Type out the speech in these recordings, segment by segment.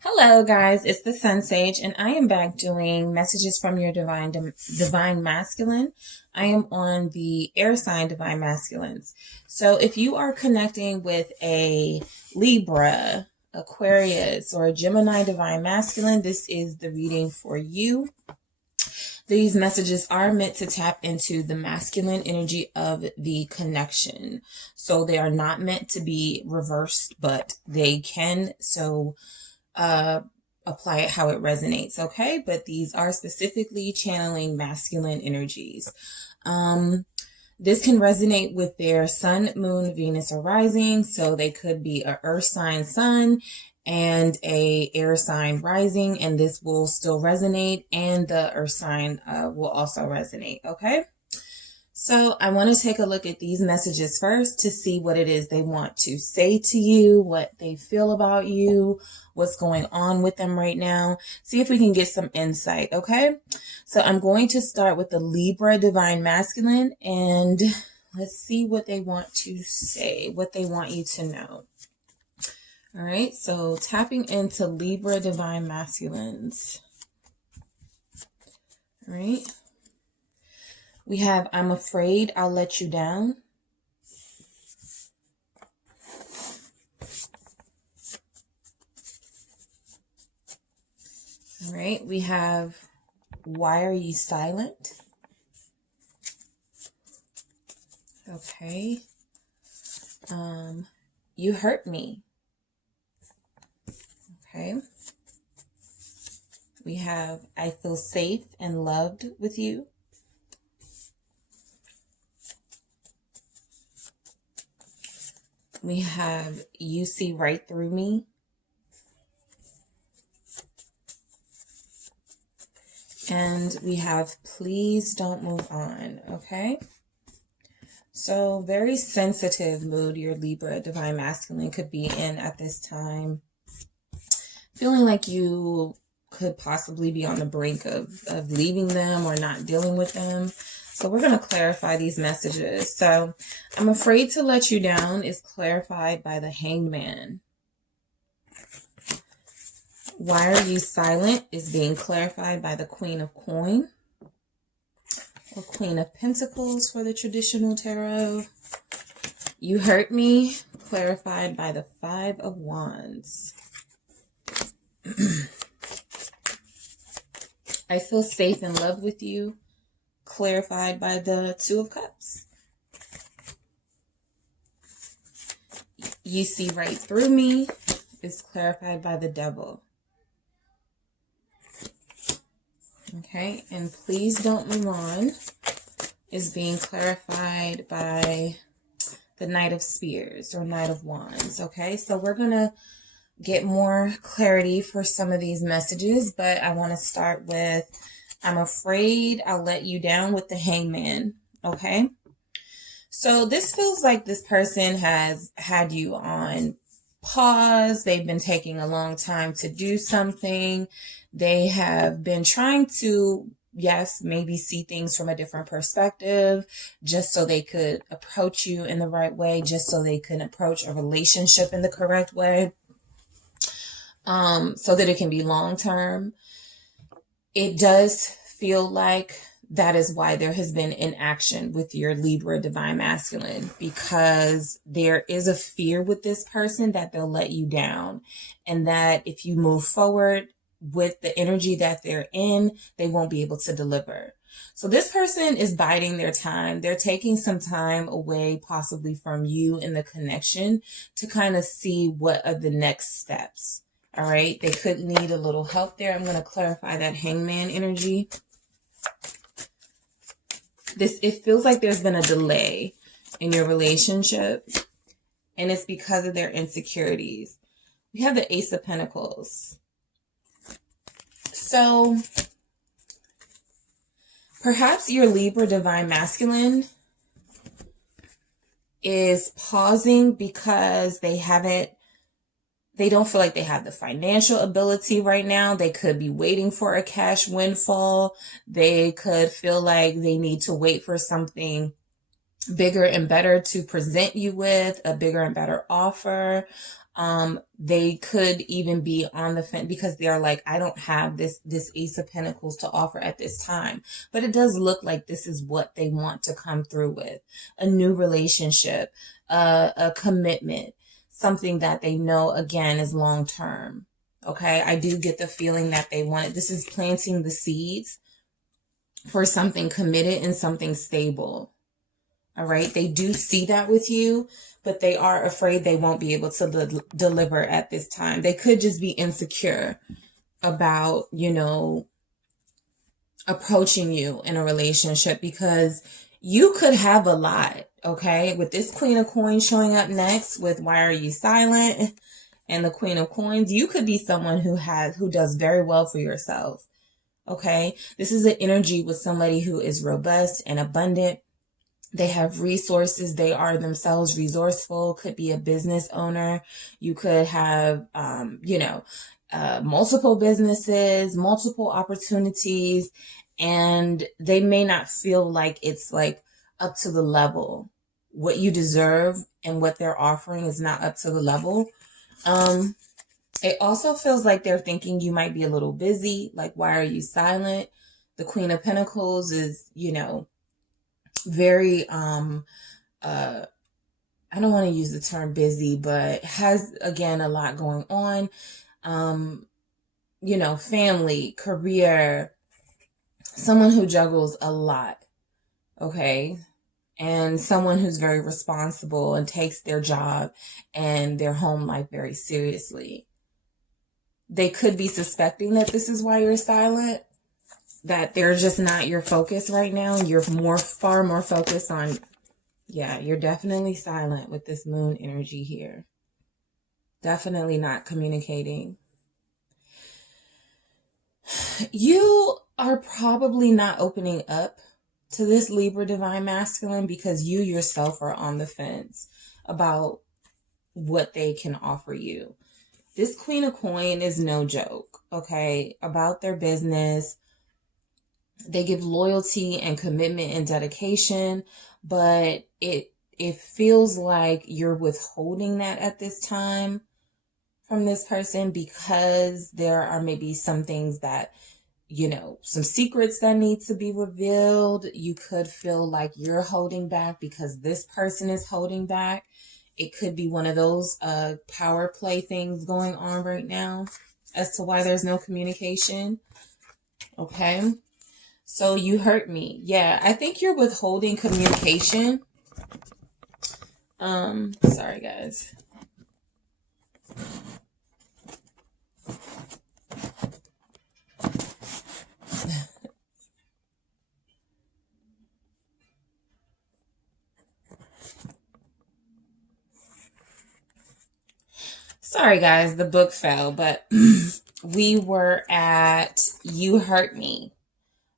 Hello guys, it's the Sun Sage and I am back doing messages from your divine masculine. I am on the air sign divine masculines. So if you are connecting with a Libra, Aquarius, or a Gemini divine masculine, this is the reading for you. These messages are meant to tap into the masculine energy of the connection. So they are not meant to be reversed, but they can apply it how it resonates, okay? But these are specifically channeling masculine energies. This can resonate with their sun, moon, Venus, or rising. So they could be a earth sign sun and a air sign rising, and this will still resonate, and the earth sign will also resonate, okay? So I want to take a look at these messages first to see what it is they want to say to you, what they feel about you, what's going on with them right now. See if we can get some insight, okay? So I'm going to start with the Libra Divine Masculine, and let's see what they want to say, what they want you to know. All right, so tapping into Libra Divine Masculines. All right. We have, I'm afraid I'll let you down. All right, we have, why are you silent? Okay. You hurt me. Okay. We have, I feel safe and loved with you. We have, you see right through me. And we have, please don't move on, okay? So very sensitive mood your Libra Divine Masculine could be in at this time. Feeling like you could possibly be on the brink of leaving them or not dealing with them. So we're going to clarify these messages. So I'm afraid to let you down is clarified by the Hangman. Why are you silent is being clarified by the Queen of Coin or Queen of Pentacles for the traditional tarot. You hurt me, clarified by the Five of Wands. I feel safe in love with you, clarified by the Two of Cups. You see right through me is clarified by the Devil. Okay, and please don't move on is being clarified by the Knight of Spears or Knight of Wands. Okay, so we're going to get more clarity for some of these messages, but I want to start with, I'm afraid I'll let you down with the Hangman. Okay, so this feels like this person has had you on pause. They've been taking a long time to do something. They have been trying to, yes, maybe see things from a different perspective, just so they could approach you in the right way, just so they could approach a relationship in the correct way. So that it can be long-term. It does feel like that is why there has been inaction with your Libra Divine Masculine, because there is a fear with this person that they'll let you down, and that if you move forward with the energy that they're in, they won't be able to deliver. So this person is biding their time. They're taking some time away, possibly from you in the connection, to kind of see what are the next steps. All right, they could need a little help there. I'm going to clarify that Hangman energy. It feels like there's been a delay in your relationship, and it's because of their insecurities. We have the Ace of Pentacles. So perhaps your Libra Divine Masculine is pausing because they don't feel like they have the financial ability right now. They could be waiting for a cash windfall. They could feel like they need to wait for something bigger and better to present you with, a bigger and better offer. They could even be on the fence because they're like, I don't have this Ace of Pentacles to offer at this time. But it does look like this is what they want to come through with. A new relationship, a commitment, something that they know, again, is long term. Okay, I do get the feeling that they want it. This is planting the seeds for something committed and something stable. All right, they do see that with you, but they are afraid they won't be able to deliver at this time. They could just be insecure about, you know, approaching you in a relationship because you could have a lot, okay? With this Queen of Coins showing up next with Why Are You Silent? And the Queen of Coins, you could be someone who does very well for yourself. Okay. This is an energy with somebody who is robust and abundant. They have resources. They are themselves resourceful. Could be a business owner. You could have, multiple businesses, multiple opportunities, and they may not feel like it's like up to the level. What you deserve and what they're offering is not up to the level. It also feels like they're thinking you might be a little busy. Like, why are you silent? The Queen of Pentacles is, you know, very, I don't want to use the term busy, but has, again, a lot going on. Family, career, someone who juggles a lot. Okay. And someone who's very responsible and takes their job and their home life very seriously. They could be suspecting that this is why you're silent, that they're just not your focus right now. You're far more focused on, you're definitely silent with this moon energy here. Definitely not communicating. You are probably not opening up to this Libra Divine Masculine because you yourself are on the fence about what they can offer you. This Queen of Coin is no joke, okay? About their business. They give loyalty and commitment and dedication, but it feels like you're withholding that at this time from this person because there are maybe some things that, some secrets that need to be revealed. You could feel like you're holding back because this person is holding back. It could be one of those power play things going on right now as to why there's no communication. Okay. So you hurt me. Yeah, I think you're withholding communication. Sorry guys. Sorry guys, the book fell, but we were at You Hurt Me.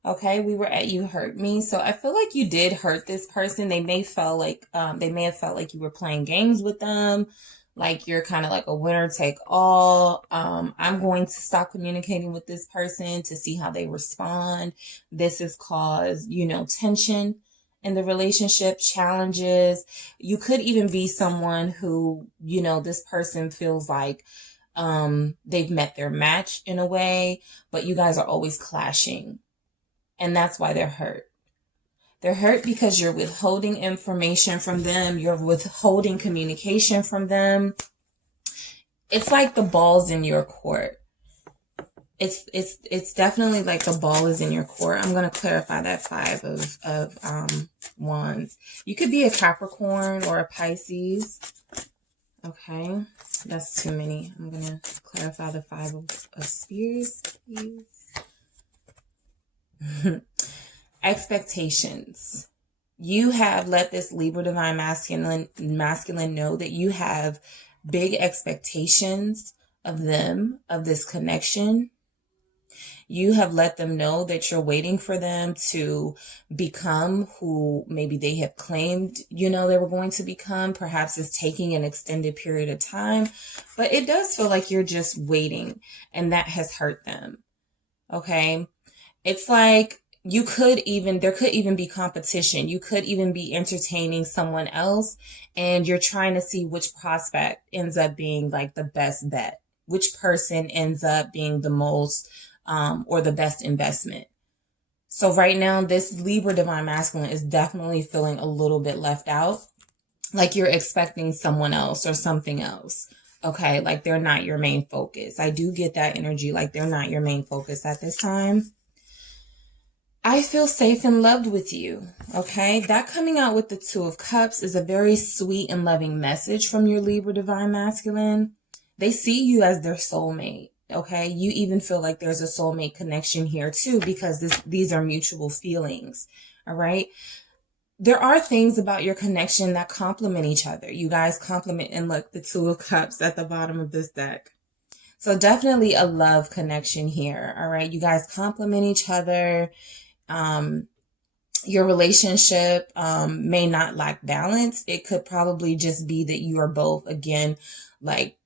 Okay, we were at You Hurt Me. So I feel like you did hurt this person. They may have felt like you were playing games with them, like you're kind of like a winner take all. I'm going to stop communicating with this person to see how they respond. This has caused, tension in the relationship, challenges. You could even be someone who, this person feels like they've met their match in a way, but you guys are always clashing. And that's why they're hurt. They're hurt because you're withholding information from them. You're withholding communication from them. It's like the ball's in your court. It's definitely like the ball is in your court. I'm going to clarify that 5 of wands. You could be a Capricorn or a Pisces. Okay. That's too many. I'm going to clarify the 5 of spears, please. Expectations. You have let this Libra Divine Masculine know that you have big expectations of them, of this connection. You have let them know that you're waiting for them to become who maybe they have claimed, they were going to become. Perhaps it's taking an extended period of time, but it does feel like you're just waiting, and that has hurt them. Okay. It's like there could even be competition. You could even be entertaining someone else, and you're trying to see which prospect ends up being like the best bet, which person ends up being the most, or the best investment. So right now, this Libra Divine Masculine is definitely feeling a little bit left out, like you're expecting someone else or something else. Okay, like they're not your main focus. I do get that energy, like they're not your main focus at this time. I feel safe and loved with you. Okay, that coming out with the Two of Cups is a very sweet and loving message from your Libra Divine Masculine. They see you as their soulmate. Okay, you even feel like there's a soulmate connection here too, because these are mutual feelings. All right. There are things about your connection that complement each other. You guys complement, and look, the Two of Cups at the bottom of this deck. So definitely a love connection here. All right. You guys complement each other. Your relationship may not lack balance. It could probably just be that you are both, again, like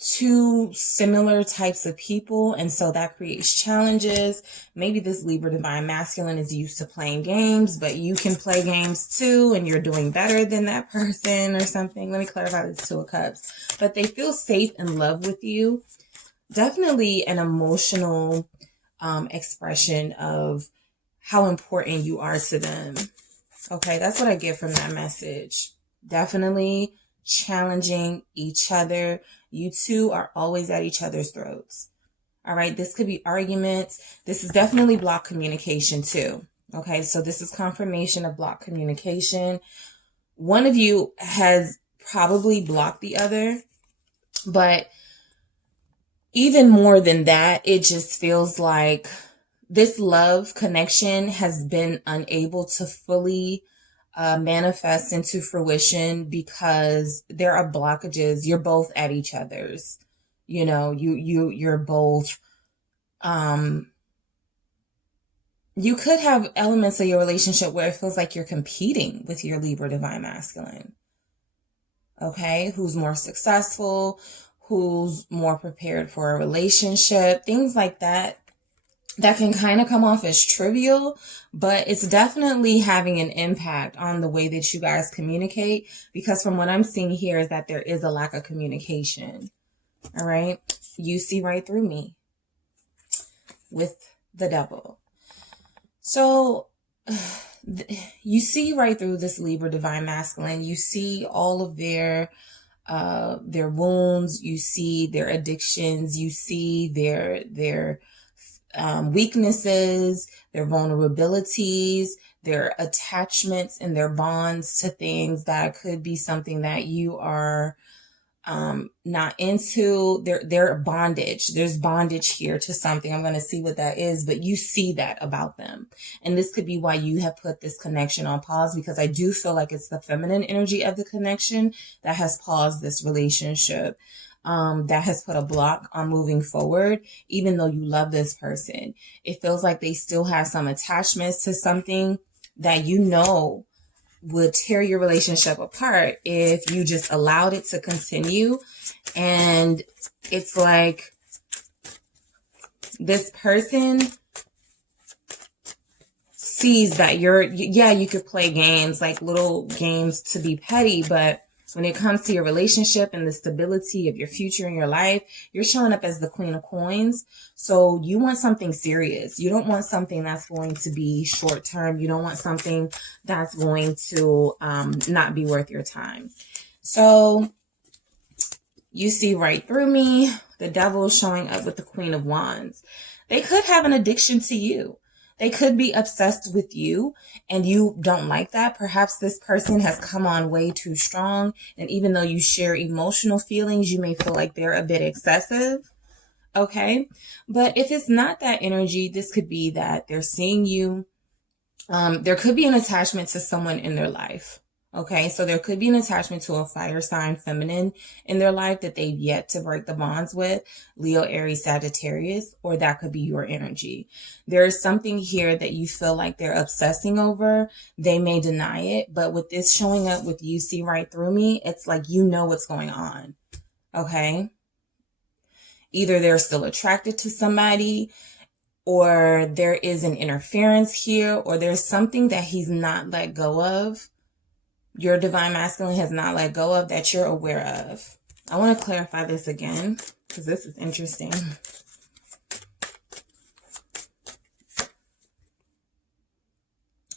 two similar types of people, and so that creates challenges. Maybe this Libra Divine Masculine is used to playing games, but you can play games too, and you're doing better than that person or something. Let me clarify this Two of Cups. But they feel safe and love with you. Definitely an emotional expression of how important you are to them. Okay, that's what I get from that message. Definitely challenging each other. You two are always at each other's throats. All right, this could be arguments. This is definitely blocked communication too. Okay, so this is confirmation of blocked communication. One of you has probably blocked the other, but even more than that, it just feels like this love connection has been unable to fully manifest into fruition because there are blockages. You're both at each other's, you know, you're both, you could have elements of your relationship where it feels like you're competing with your Libra Divine Masculine. Okay. Who's more successful, who's more prepared for a relationship, things like that. That can kind of come off as trivial, but it's definitely having an impact on the way that you guys communicate, because from what I'm seeing here is that there is a lack of communication. All right. You see right through me with the Devil. So you see right through this Libra Divine Masculine. You see all of their wounds. You see their addictions. You see their weaknesses, their vulnerabilities, their attachments and their bonds to things that could be something that you are not into. Their bondage. There's bondage here to something. I'm going to see what that is, but you see that about them. And this could be why you have put this connection on pause, because I do feel like it's the feminine energy of the connection that has paused this relationship. That has put a block on moving forward, even though you love this person. It feels like they still have some attachments to something that you know would tear your relationship apart if you just allowed it to continue. And it's like this person sees that you could play games, like little games to be petty, but when it comes to your relationship and the stability of your future in your life, you're showing up as the Queen of Coins. So you want something serious. You don't want something that's going to be short term. You don't want something that's going to not be worth your time. So you see right through me. The Devil showing up with the Queen of Wands. They could have an addiction to you. They could be obsessed with you and you don't like that. Perhaps this person has come on way too strong. And even though you share emotional feelings, you may feel like they're a bit excessive. Okay. But if it's not that energy, this could be that they're seeing you. There could be an attachment to someone in their life. Okay, so there could be an attachment to a fire sign feminine in their life that they've yet to break the bonds with, Leo, Aries, Sagittarius, or that could be your energy. There is something here that you feel like they're obsessing over. They may deny it, but with this showing up with you see right through me, it's like you know what's going on. Okay, either they're still attracted to somebody, or there is an interference here, or there's something that he's not let go of. Your divine masculine has not let go of that you're aware of. I want to clarify this again because this is interesting.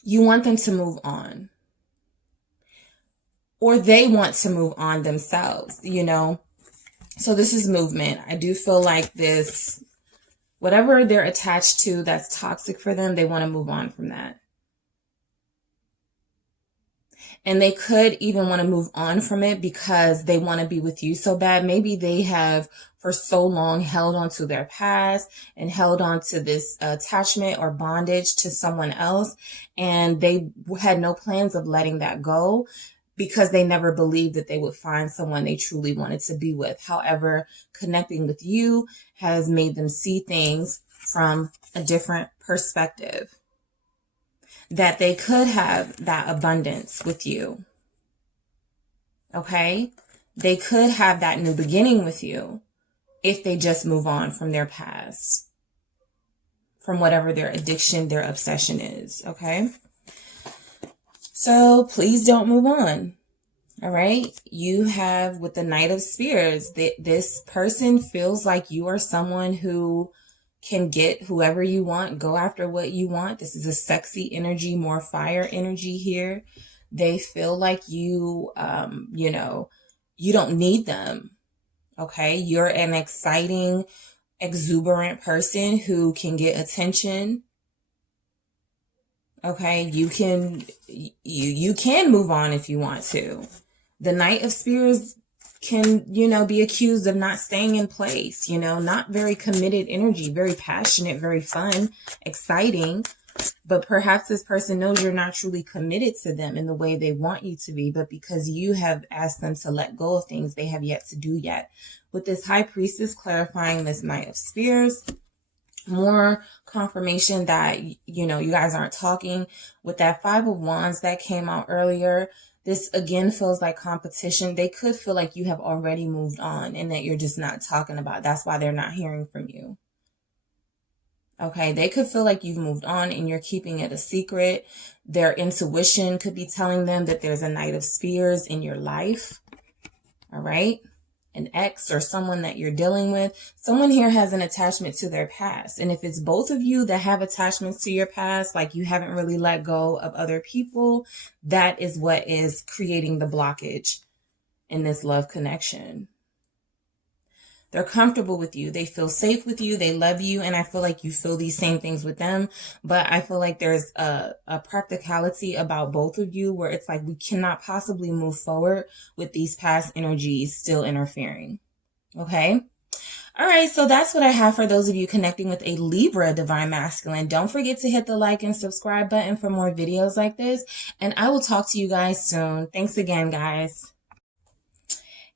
You want them to move on. Or they want to move on themselves, you know. So this is movement. I do feel like this, whatever they're attached to that's toxic for them, they want to move on from that. And they could even want to move on from it because they want to be with you so bad. Maybe they have for so long held on to their past and held on to this attachment or bondage to someone else. And they had no plans of letting that go because they never believed that they would find someone they truly wanted to be with. However, connecting with you has made them see things from a different perspective. That they could have that abundance with you. Okay? They could have that new beginning with you if they just move on from their past. From whatever their addiction, their obsession is. Okay? So please don't move on. All right? You have, with the Knight of Spears, this person feels like you are someone who can get whoever you want, go after what you want. This is a sexy energy, more fire energy here. They feel like you, you know, you don't need them. Okay. You're an exciting, exuberant person who can get attention. Okay. You can move on if you want to. The Knight of Spears can, you know, be accused of not staying in place, you know, not very committed energy, very passionate, very fun, exciting. But perhaps this person knows you're not truly committed to them in the way they want you to be, but because you have asked them to let go of things they have yet to do yet. With this High Priestess clarifying this Knight of Spears, more confirmation that, you know, you guys aren't talking. With that Five of Wands that came out earlier, this again feels like competition. They could feel like you have already moved on and that you're just not talking about it. That's why they're not hearing from you. Okay, they could feel like you've moved on and you're keeping it a secret. Their intuition could be telling them that there's a Knight of Spears in your life. All right. An ex or someone that you're dealing with. Someone here has an attachment to their past. And if it's both of you that have attachments to your past, like you haven't really let go of other people, that is what is creating the blockage in this love connection. They're comfortable with you. They feel safe with you. They love you. And I feel like you feel these same things with them. But I feel like there's a practicality about both of you where it's like we cannot possibly move forward with these past energies still interfering. Okay? All right. So that's what I have for those of you connecting with a Libra divine masculine. Don't forget to hit the like and subscribe button for more videos like this. And I will talk to you guys soon. Thanks again, guys.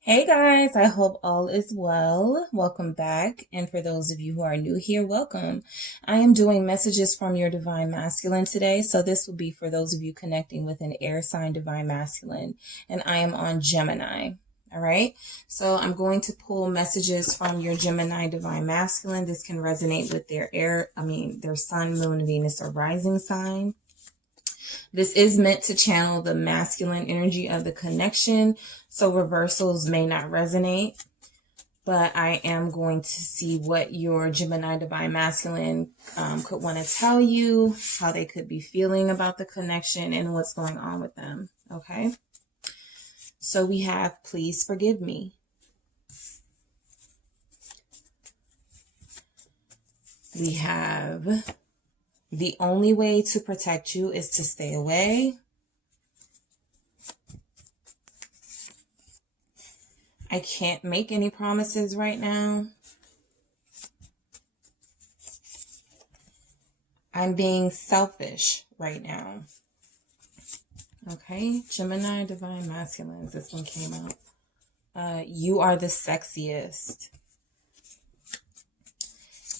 Hey guys, I hope all is well. Welcome back. And for those of you who are new here, welcome. I am doing messages from your divine masculine today. So this will be for those of you connecting with an air sign divine masculine. And I am on Gemini. All right. So I'm going to pull messages from your Gemini divine masculine. This can resonate with their their sun, moon, Venus, or rising sign. This is meant to channel the masculine energy of the connection, so reversals may not resonate, but I am going to see what your Gemini divine masculine could want to tell you, how they could be feeling about the connection, and what's going on with them, okay? So we have, please forgive me. We have, the only way to protect you is to stay away. I can't make any promises right now. I'm being selfish right now. Okay, Gemini divine masculines. This one came out. You are the sexiest.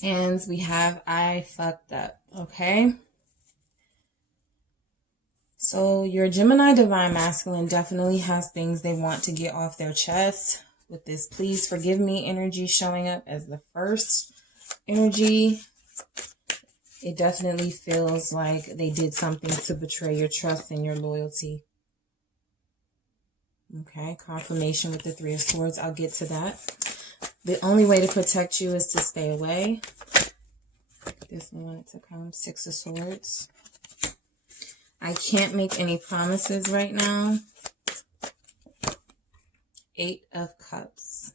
And we have I fucked up. Okay. So your Gemini divine masculine definitely has things they want to get off their chest. With this please forgive me energy showing up as the first energy. It definitely feels like they did something to betray your trust and your loyalty. Okay, confirmation with the Three of Swords. I'll get to that. The only way to protect you is to stay away. This one wanted to come. Six of Swords. I can't make any promises right now. Eight of Cups.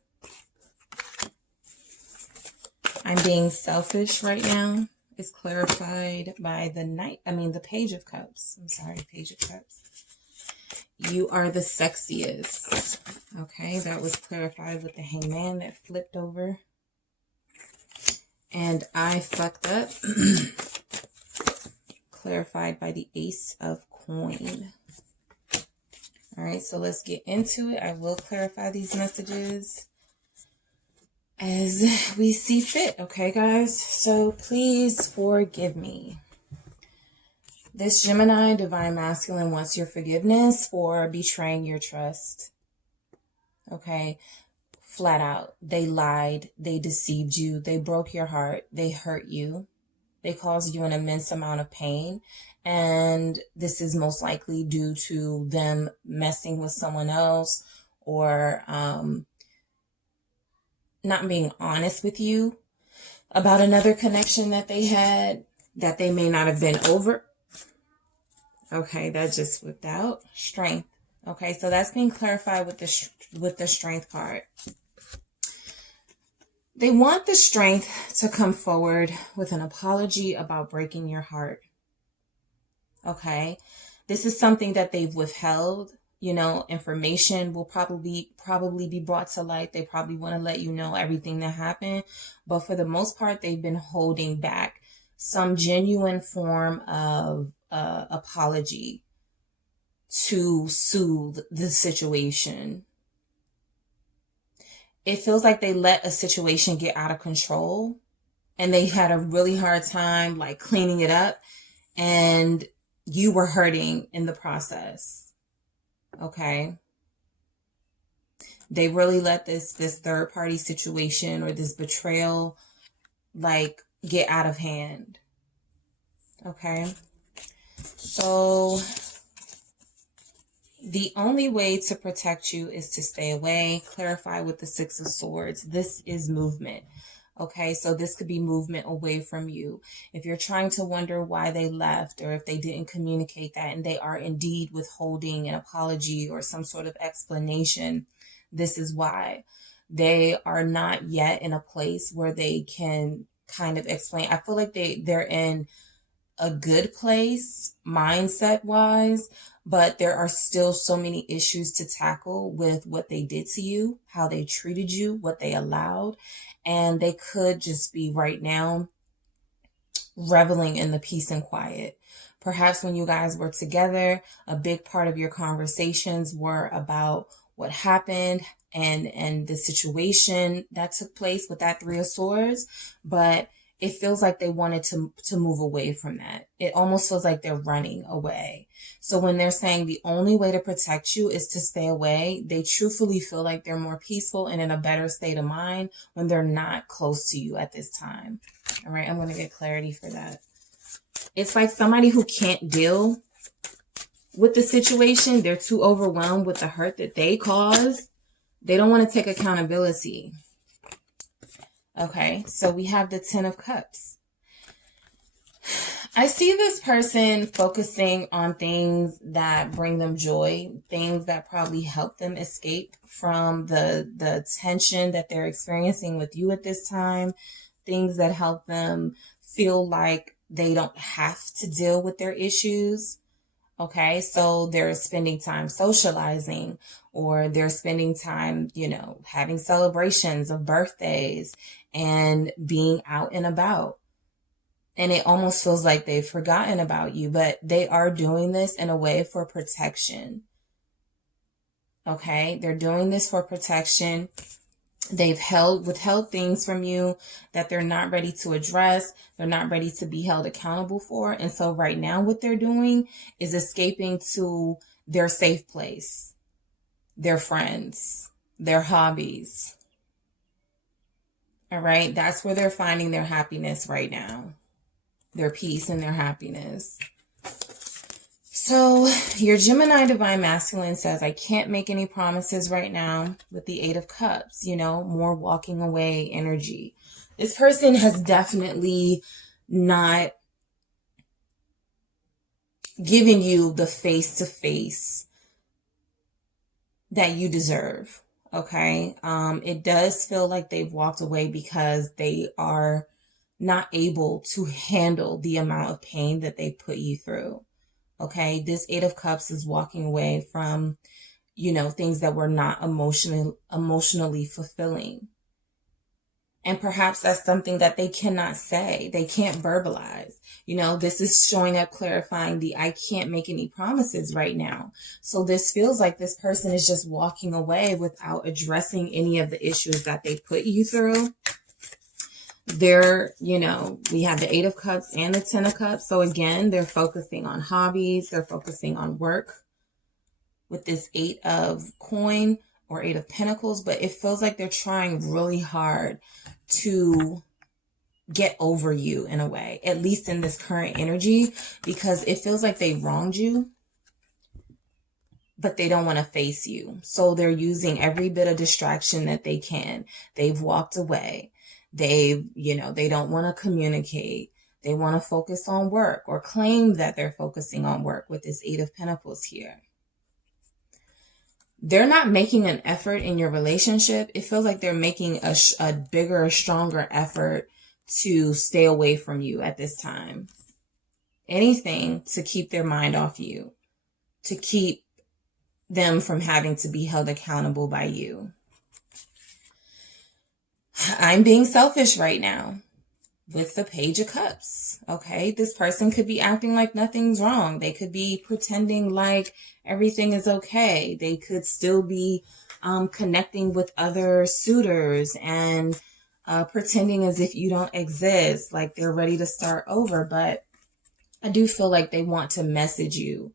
I'm being selfish right now. It's clarified by the Page of Cups. I'm sorry, Page of Cups. You are the sexiest. Okay, that was clarified with the Hangman that flipped over. And I fucked up. Clarified by the Ace of Coin. All right, so let's get into it. I will clarify these messages as we see fit. Okay, guys? So please forgive me. This Gemini, Divine Masculine, wants your forgiveness for betraying your trust. Okay? Flat out. They lied. They deceived you. They broke your heart. They hurt you. They caused you an immense amount of pain. And this is most likely due to them messing with someone else or not being honest with you about another connection that they had that they may not have been over. Okay, that just flipped out. Strength. Okay, so that's being clarified with the Strength card. They want the Strength to come forward with an apology about breaking your heart. Okay, this is something that they've withheld. You know, information will probably be brought to light. They probably want to let you know everything that happened. But for the most part, they've been holding back some genuine form of apology to soothe the situation. It feels like they let a situation get out of control and they had a really hard time like cleaning it up, and you were hurting in the process. Okay. They really let this third party situation or this betrayal like get out of hand. Okay. So the only way to protect you is to stay away. Clarify with the Six of Swords. This is movement. Okay, so this could be movement away from you. If you're trying to wonder why they left or if they didn't communicate that and they are indeed withholding an apology or some sort of explanation, this is why. They are not yet in a place where they can kind of explain. I feel like they're in a good place mindset wise, but there are still so many issues to tackle with what they did to you, how they treated you, what they allowed. And they could just be right now reveling in the peace and quiet. Perhaps when you guys were together, a big part of your conversations were about what happened and the situation that took place with that Three of Swords. But it feels like they wanted to move away from that. It almost feels like they're running away. So when they're saying the only way to protect you is to stay away, they truthfully feel like they're more peaceful and in a better state of mind when they're not close to you at this time. All right, I'm going to get clarity for that. It's like somebody who can't deal with the situation. They're too overwhelmed with the hurt that they caused. They don't want to take accountability. Okay, so we have the Ten of Cups. I see this person focusing on things that bring them joy, things that probably help them escape from the tension that they're experiencing with you at this time, things that help them feel like they don't have to deal with their issues. Okay, so they're spending time socializing, or they're spending time, you know, having celebrations of birthdays and being out and about. And it almost feels like they've forgotten about you, but they are doing this in a way for protection. Okay, they're doing this for protection. They've withheld things from you that they're not ready to address. They're not ready to be held accountable for. And so right now what they're doing is escaping to their safe place, their friends, their hobbies. All right. That's where they're finding their happiness right now. their peace and their happiness. So your Gemini Divine Masculine says, I can't make any promises right now, with the Eight of Cups, you know, more walking away energy. This person has definitely not given you the face-to-face that you deserve. Okay. It does feel like they've walked away because they are not able to handle the amount of pain that they put you through. Okay. This Eight of Cups is walking away from, you know, things that were not emotionally fulfilling. And perhaps that's something that they cannot say. They can't verbalize. You know, this is showing up, clarifying the I can't make any promises right now. So this feels like this person is just walking away without addressing any of the issues that they put you through. They're, you know, we have the Eight of Cups and the Ten of Cups. So again, they're focusing on hobbies. They're focusing on work with this Eight of Coin or Eight of Pentacles. But it feels like they're trying really hard to get over you in a way, at least in this current energy, because it feels like they wronged you, but they don't want to face you. So they're using every bit of distraction that they can. They've walked away. They, you know, they don't want to communicate. They want to focus on work or claim that they're focusing on work with this Eight of Pentacles here. They're not making an effort in your relationship. It feels like they're making a bigger, stronger effort to stay away from you at this time. Anything to keep their mind off you, to keep them from having to be held accountable by you. I'm being selfish right now with the Page of Cups. Okay, this person could be acting like nothing's wrong. They could be pretending like everything is okay. They could still be connecting with other suitors and pretending as if you don't exist, like they're ready to start over. But I do feel like they want to message you.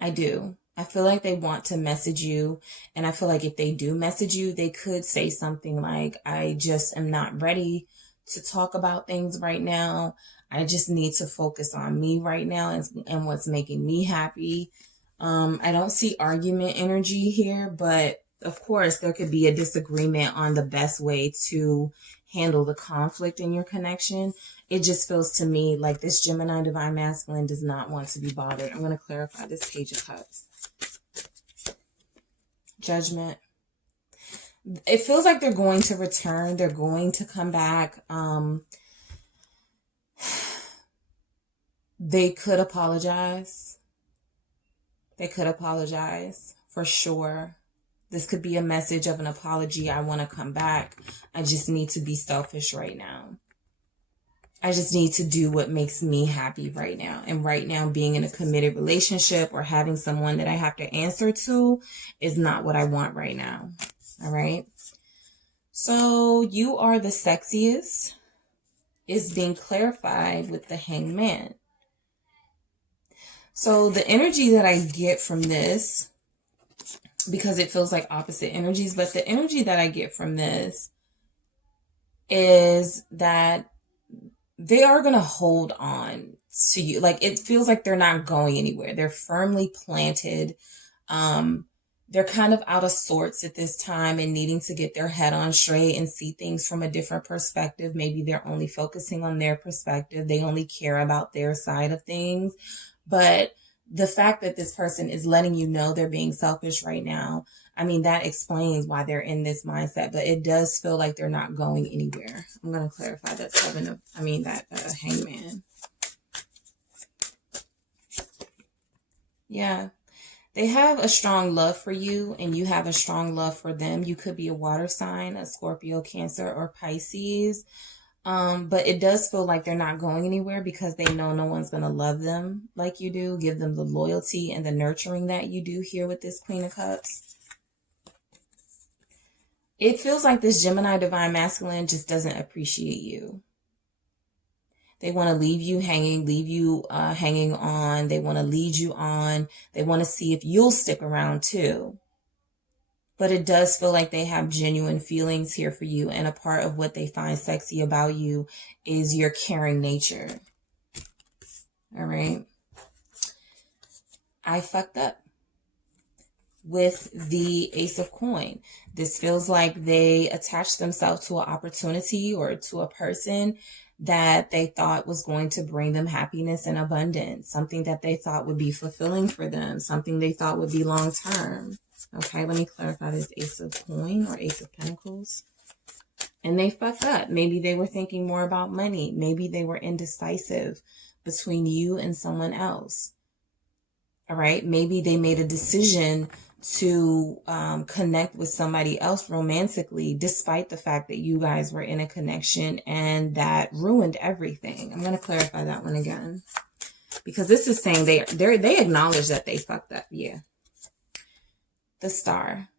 I do. I feel like they want to message you. And I feel like if they do message you, they could say something like, I just am not ready to talk about things right now. I just need to focus on me right now and what's making me happy. I don't see argument energy here, but of course there could be a disagreement on the best way to handle the conflict in your connection. It just feels to me like this Gemini Divine Masculine does not want to be bothered. I'm going to clarify this Page of Cups. Judgment. It feels like they're going to return. They're going to come back. They could apologize. They could apologize for sure. This could be a message of an apology. I want to come back. I just need to be selfish right now. I just need to do what makes me happy right now. And right now, being in a committed relationship or having someone that I have to answer to is not what I want right now. All right. So you are the sexiest is being clarified with the Hanged Man. So the energy that I get from this, because it feels like opposite energies, but the energy that I get from this is that they are going to hold on to you. Like, it feels like they're not going anywhere. They're firmly planted. They're kind of out of sorts at this time and needing to get their head on straight and see things from a different perspective. Maybe they're only focusing on their perspective. They only care about their side of things. But the fact that this person is letting you know they're being selfish right now, I mean, that explains why they're in this mindset. But it does feel like they're not going anywhere. I'm going to clarify that Hanged Man. Yeah. They have a strong love for you and you have a strong love for them. You could be a water sign, a Scorpio, Cancer, or Pisces. But it does feel like they're not going anywhere because they know no one's going to love them like you do, give them the loyalty and the nurturing that you do here with this Queen of Cups. It feels like this Gemini Divine Masculine just doesn't appreciate you. They want to leave you hanging, hanging on. They want to lead you on. They want to see if you'll stick around too. But it does feel like they have genuine feelings here for you. And a part of what they find sexy about you is your caring nature. All right. I fucked up with the Ace of Coin. This feels like they attached themselves to an opportunity or to a person that they thought was going to bring them happiness and abundance, something that they thought would be fulfilling for them, something they thought would be long term. Okay, let me clarify this Ace of Coin or Ace of Pentacles. And they fucked up. Maybe they were thinking more about money. Maybe they were indecisive between you and someone else. All right, maybe they made a decision to connect with somebody else romantically, despite the fact that you guys were in a connection, and that ruined everything. I'm going to clarify that one again, because this is saying they acknowledge that they fucked up. Yeah. The Star.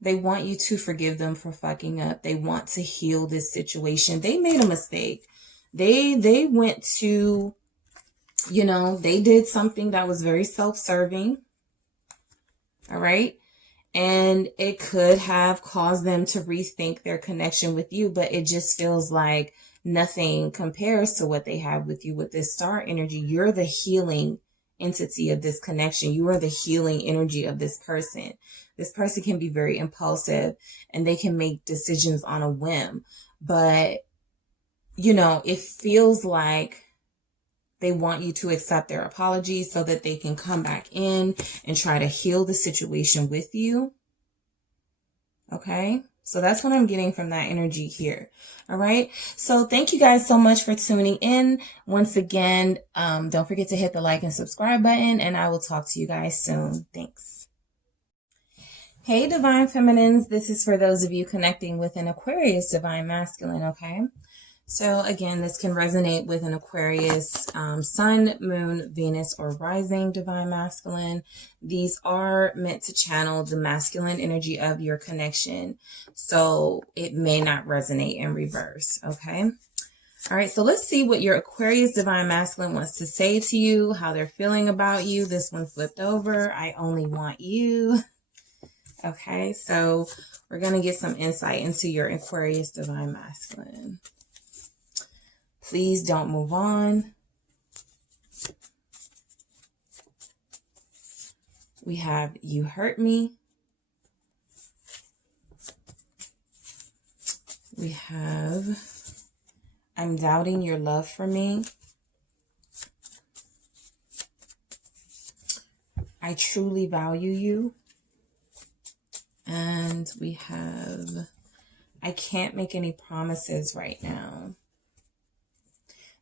They want you to forgive them for fucking up. They want to heal this situation. They made a mistake. They went to, you know, they did something that was very self-serving. All right. And it could have caused them to rethink their connection with you, but it just feels like nothing compares to what they have with you with this Star energy. You're the healing entity of this connection. You are the healing energy of this person. This person can be very impulsive and they can make decisions on a whim, but you know, it feels like they want you to accept their apologies so that they can come back in and try to heal the situation with you. Okay. So that's what I'm getting from that energy here. All right. So thank you guys so much for tuning in. Once again, don't forget to hit the like and subscribe button, and I will talk to you guys soon. Thanks. Hey, Divine Feminines. This is for those of you connecting with an Aquarius Divine Masculine. Okay. So again, this can resonate with an Aquarius, Sun, Moon, Venus, or Rising Divine Masculine. These are meant to channel the masculine energy of your connection. So it may not resonate in reverse. Okay. All right. So let's see what your Aquarius Divine Masculine wants to say to you, how they're feeling about you. This one flipped over. I only want you. Okay. So we're going to get some insight into your Aquarius Divine Masculine. Please don't move on. We have you hurt me. We have I'm doubting your love for me. I truly value you. And we have I can't make any promises right now.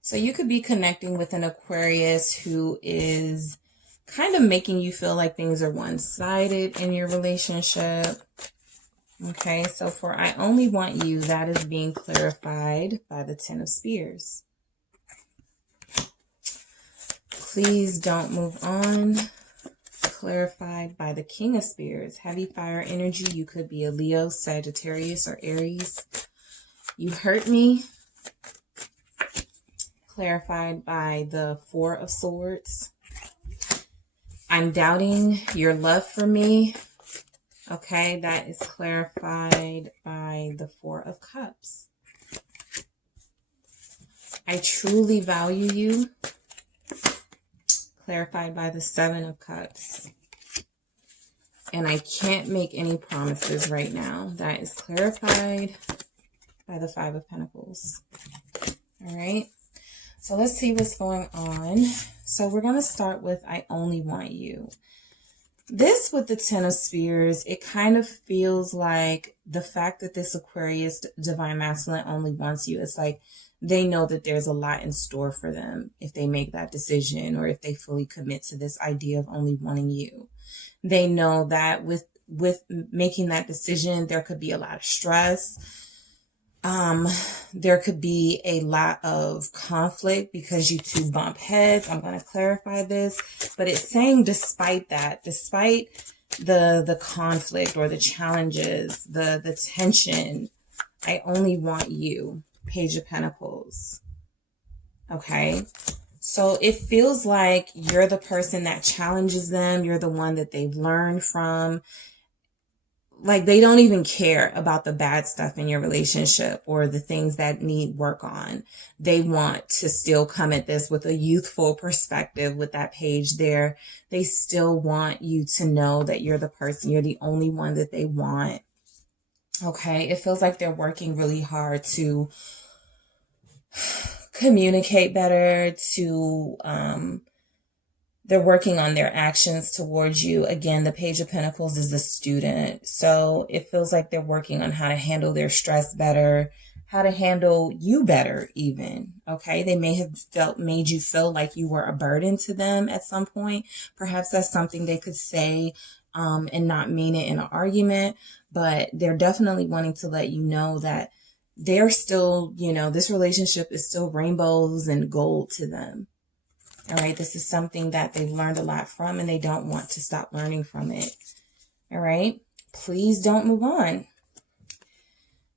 So you could be connecting with an Aquarius who is kind of making you feel like things are one-sided in your relationship. Okay, so for I only want you, that is being clarified by the Ten of Spears. Please don't move on. Clarified by the King of Spears. Heavy fire energy. You could be a Leo, Sagittarius, or Aries. You hurt me. Clarified by the Four of Swords. I'm doubting your love for me. Okay, that is clarified by the Four of Cups. I truly value you. Clarified by the Seven of Cups. And I can't make any promises right now. That is clarified by the Five of Pentacles. All right. So let's see what's going on. So we're going to start with I only want you. This with the Ten of Spears, it kind of feels like the fact that this Aquarius Divine Masculine only wants you. It's like they know that there's a lot in store for them if they make that decision, or if they fully commit to this idea of only wanting you. They know that with making that decision, there could be a lot of stress. There could be a lot of conflict because you two bump heads. I'm going to clarify this, but it's saying despite that, despite the conflict or the challenges, the tension, I only want you. Page of Pentacles. Okay. So it feels like you're the person that challenges them. You're the one that they've learned from. like they don't even care about the bad stuff in your relationship or the things that need work on. They want to still come at this with a youthful perspective with that page there. They still want you to know that you're the person, you're the only one that they want. Okay, it feels like they're working really hard to communicate better, they're working on their actions towards you. Again, the Page of Pentacles is a student. So it feels like they're working on how to handle their stress better, how to handle you better even. Okay. They may have made you feel like you were a burden to them at some point. Perhaps that's something they could say, and not mean it in an argument, but they're definitely wanting to let you know that they're still, this relationship is still rainbows and gold to them. All right, this is something that they've learned a lot from and they don't want to stop learning from it. All right, please don't move on.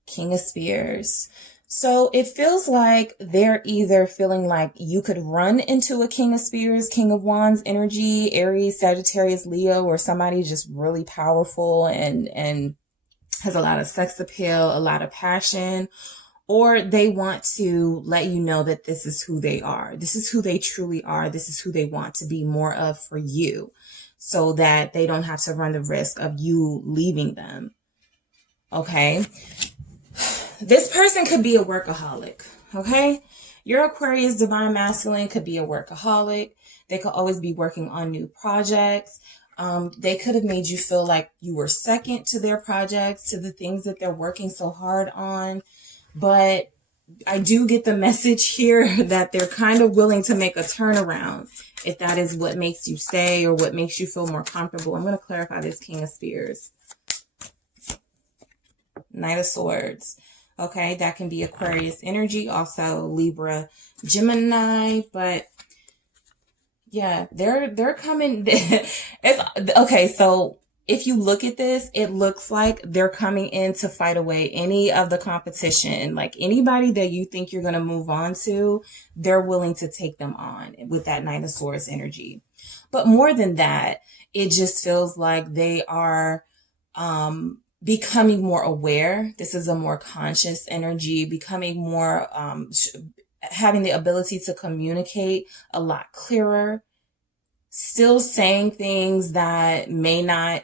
King of Spears. So it feels like they're either feeling like you could run into a King of Spears, King of Wands energy, Aries, Sagittarius, Leo, or somebody just really powerful and has a lot of sex appeal, a lot of passion. Or they want to let you know that this is who they are. This is who they truly are. This is who they want to be more of for you so that they don't have to run the risk of you leaving them. Okay. This person could be a workaholic. Okay. Your Aquarius Divine Masculine could be a workaholic. They could always be working on new projects. They could have made you feel like you were second to their projects, to the things that they're working so hard on. But I do get the message here that they're kind of willing to make a turnaround if that is what makes you stay or what makes you feel more comfortable. I'm going to clarify this King of Spears. Knight of Swords. Okay, that can be Aquarius energy, also Libra, Gemini, but yeah, they're coming. Okay, so if you look at this, it looks like they're coming in to fight away any of the competition. Like anybody that you think you're going to move on to, they're willing to take them on with that Knight of Swords energy. But more than that, it just feels like they are becoming more aware. This is a more conscious energy, becoming more, having the ability to communicate a lot clearer. Still saying things that may not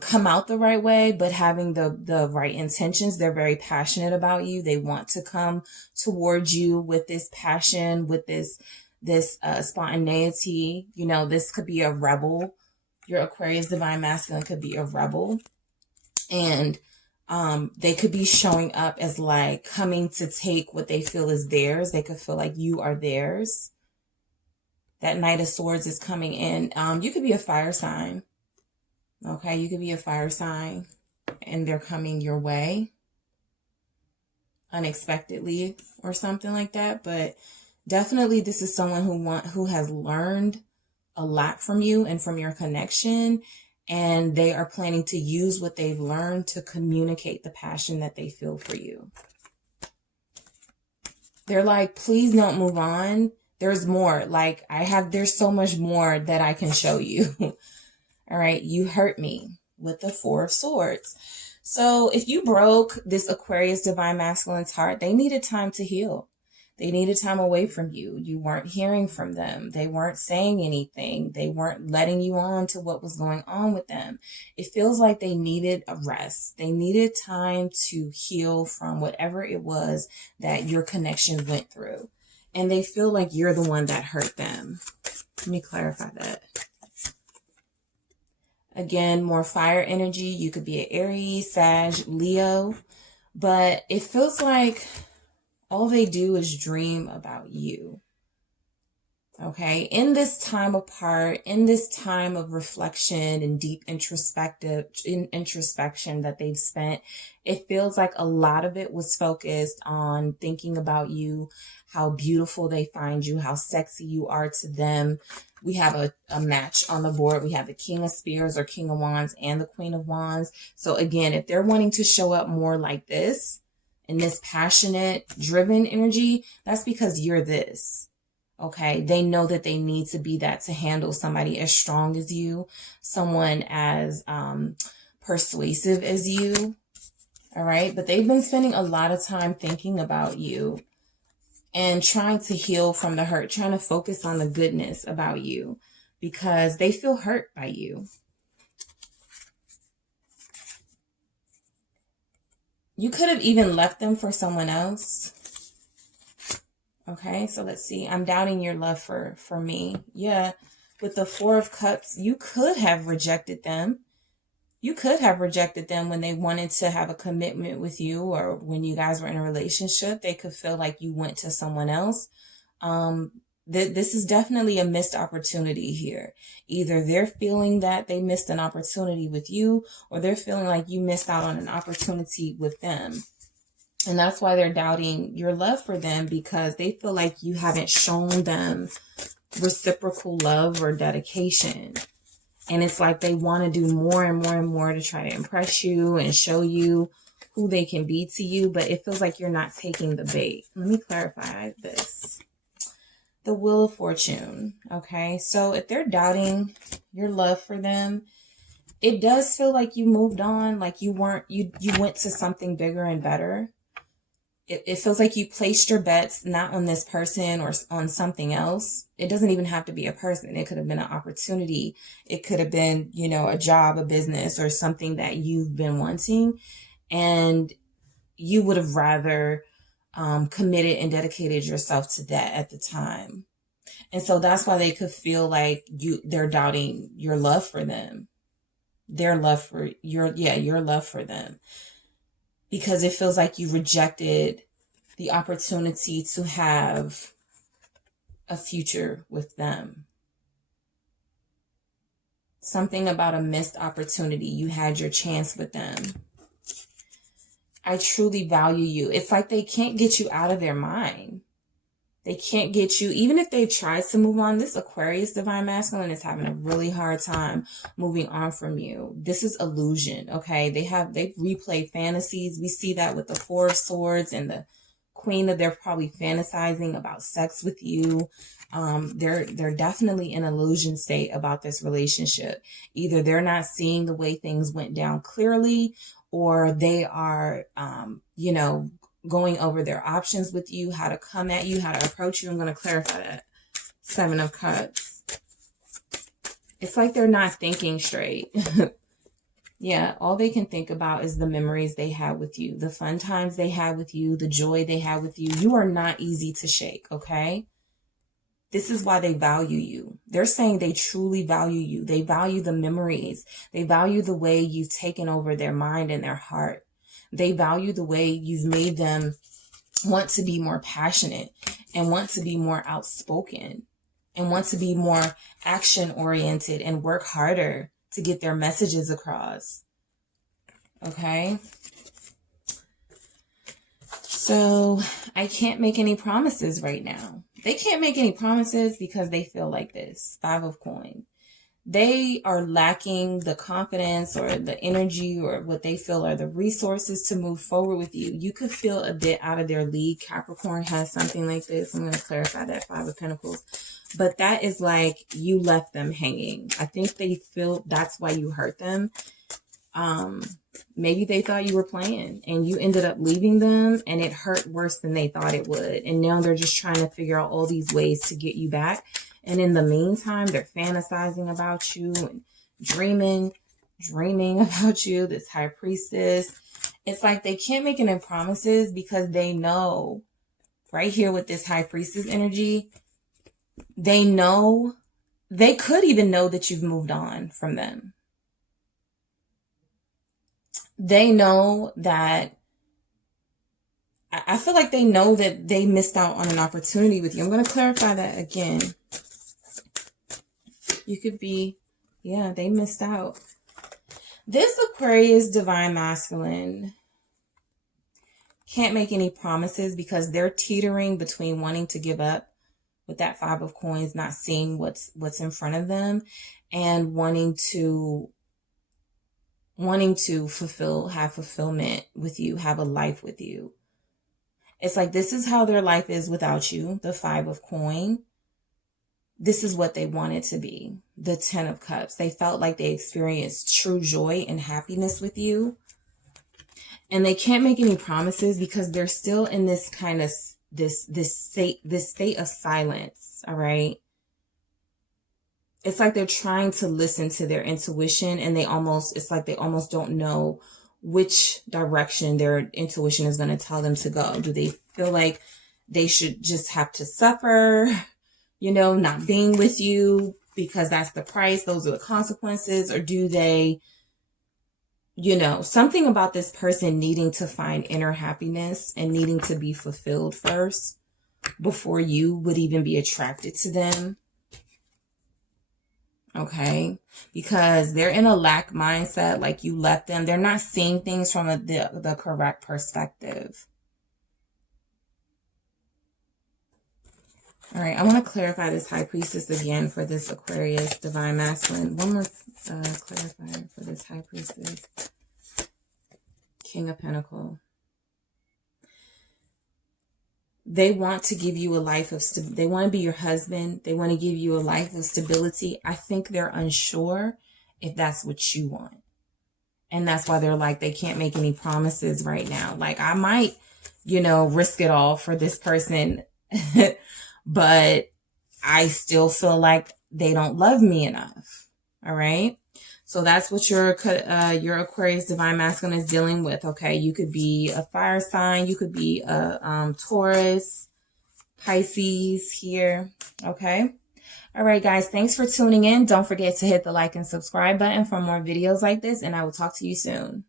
come out the right way, but having the right intentions. They're very passionate about you. They want to come towards you with this passion, with this spontaneity. This could be a rebel. Your Aquarius Divine Masculine could be a rebel. And they could be showing up as like coming to take what they feel is theirs. They could feel like you are theirs. That Knight of Swords is coming in. You could be a fire sign. Okay, you could be a fire sign and they're coming your way unexpectedly or something like that. But definitely this is someone who has learned a lot from you and from your connection. And they are planning to use what they've learned to communicate the passion that they feel for you. They're like, please don't move on. There's more. Like there's so much more that I can show you. All right. You hurt me with the Four of Swords. So if you broke this Aquarius Divine Masculine's heart, they needed time to heal. They needed time away from you. You weren't hearing from them. They weren't saying anything. They weren't letting you on to what was going on with them. It feels like they needed a rest. They needed time to heal from whatever it was that your connection went through. And they feel like you're the one that hurt them. Let me clarify that. Again, more fire energy. You could be an Aries, Sag, Leo. But it feels like all they do is dream about you. Okay. In this time apart, in this time of reflection and deep introspection that they've spent, it feels like a lot of it was focused on thinking about you, how beautiful they find you, how sexy you are to them. We have a match on the board. We have the King of Spears or King of Wands and the Queen of Wands. So again, if they're wanting to show up more like this, in this passionate, driven energy, that's because you're this. Okay. They know that they need to be that to handle somebody as strong as you, someone as persuasive as you. All right. But they've been spending a lot of time thinking about you and trying to heal from the hurt, trying to focus on the goodness about you because they feel hurt by you. You could have even left them for someone else. Okay, so let's see. I'm doubting your love for me. Yeah, with the Four of Cups, you could have rejected them. You could have rejected them when they wanted to have a commitment with you, or when you guys were in a relationship. They could feel like you went to someone else. This is definitely a missed opportunity here. Either they're feeling that they missed an opportunity with you, or they're feeling like you missed out on an opportunity with them. And that's why they're doubting your love for them, because they feel like you haven't shown them reciprocal love or dedication. And it's like they want to do more and more and more to try to impress you and show you who they can be to you. But it feels like you're not taking the bait. Let me clarify this. The Wheel of Fortune. Okay, so if they're doubting your love for them, it does feel like you moved on, like you went to something bigger and better. It feels like you placed your bets not on this person or on something else. It doesn't even have to be a person. It could have been an opportunity. It could have been, you know, a job, a business, or something that you've been wanting. And you would have rather committed and dedicated yourself to that at the time. And so that's why they could feel like they're doubting your love for them. Their love for your love for them. Because it feels like you rejected the opportunity to have a future with them. Something about a missed opportunity. You had your chance with them. I truly value you. It's like they can't get you out of their mind. They can't get you, even if they tried to move on. This Aquarius Divine Masculine is having a really hard time moving on from you. This is illusion, okay? They replay fantasies. We see that with the Four of Swords and the Queen, they're probably fantasizing about sex with you. They're definitely in an illusion state about this relationship. Either they're not seeing the way things went down clearly, or they are, going over their options with you, how to come at you, how to approach you. I'm going to clarify that. Seven of Cups. It's like they're not thinking straight. Yeah, all they can think about is the memories they had with you, the fun times they had with you, the joy they had with you. You are not easy to shake, okay? This is why they value you. They're saying they truly value you. They value the memories. They value the way you've taken over their mind and their heart. They value the way you've made them want to be more passionate and want to be more outspoken and want to be more action oriented and work harder to get their messages across. Okay. So I can't make any promises right now. They can't make any promises because they feel like this. Five of Coins. They are lacking the confidence or the energy or what they feel are the resources to move forward with you. You could feel a bit out of their league. Capricorn has something like this. I'm going to clarify that. Five of Pentacles. But that is like you left them hanging. I think they feel that's why you hurt them. Maybe they thought you were playing and you ended up leaving them and it hurt worse than they thought it would. And now they're just trying to figure out all these ways to get you back. And in the meantime, they're fantasizing about you and dreaming about you, this High Priestess. It's like they can't make any promises because they know right here with this High Priestess energy, they know, they could even know that you've moved on from them. They know that, I feel like they know that they missed out on an opportunity with you. I'm going to clarify that again. You could be, yeah, they missed out. This Aquarius Divine Masculine can't make any promises because they're teetering between wanting to give up with that Five of Coins, not seeing what's in front of them, and wanting to have fulfillment with you, have a life with you. It's like this is how their life is without you, the Five of Coins. this is what they wanted to be. The 10 of Cups. They felt like they experienced true joy and happiness with you. And they can't make any promises because they're still in this kind of this state of silence. All right. It's like they're trying to listen to their intuition, and it's like they almost don't know which direction their intuition is going to tell them to go. Do they feel like they should just have to suffer, you know, not being with you because that's the price, those are the consequences? Or do they, you know, something about this person needing to find inner happiness and needing to be fulfilled first before you would even be attracted to them? Okay, because they're in a lack mindset, like you left them. They're not seeing things from the correct perspective. All right, I want to clarify this High Priestess again for this Aquarius Divine Masculine. One more clarifier for this High Priestess. King of Pentacles. They want to give you a life of they want to be your husband. They want to give you a life of stability. I think they're unsure if that's what you want. And that's why they're like, they can't make any promises right now. Like, I might, you know, risk it all for this person, but I still feel like they don't love me enough. All right. So that's what your Aquarius Divine Masculine is dealing with. Okay. You could be a fire sign. You could be a Taurus, Pisces here. Okay. All right, guys. Thanks for tuning in. Don't forget to hit the like and subscribe button for more videos like this, and I will talk to you soon.